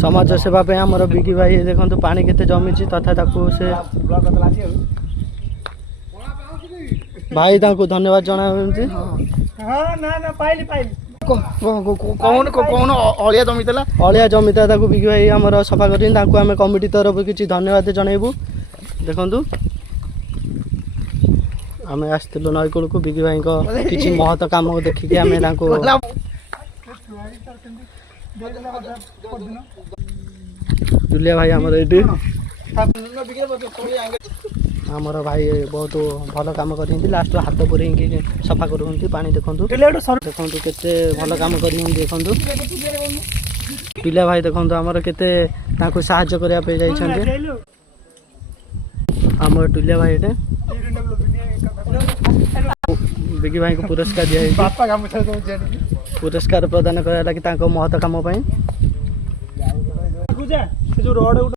समाज सेवा पे हमर बिकी भाई देखंतु पानी केते जमी तथा ताकू से भाई ताकू धन्यवाद जणाउंती। हां ना ना पाइली पाइली कौन अलिया जमीला अलिया जमीता ताकू बिकी भाई हमर सफा करिन ताकू हमें कमिटी तरफ किछि धन्यवाद जणाइबू। देखंतु हमें आस्तिलु नईकूल को बिकी भाई को किछि महत काम को देखि के हमें ताकू दुलिया भाई हमर एटी हमर भाई बहुत भल काम करिंती लास्ट हाथ पुरेंगी सफा करूंती पानी देखंतु देखंतु केते भल काम करिंती देखंतु पिला भाई देखंतु हमर केते ताको सहायता करिया पे जाई छन्ते हमर टुलिया भाई एटे बिकी भाई को पुरस्कार दिया बापा काम पुरस्कार प्रदान करा लागि ताको महत काम पई जो रोड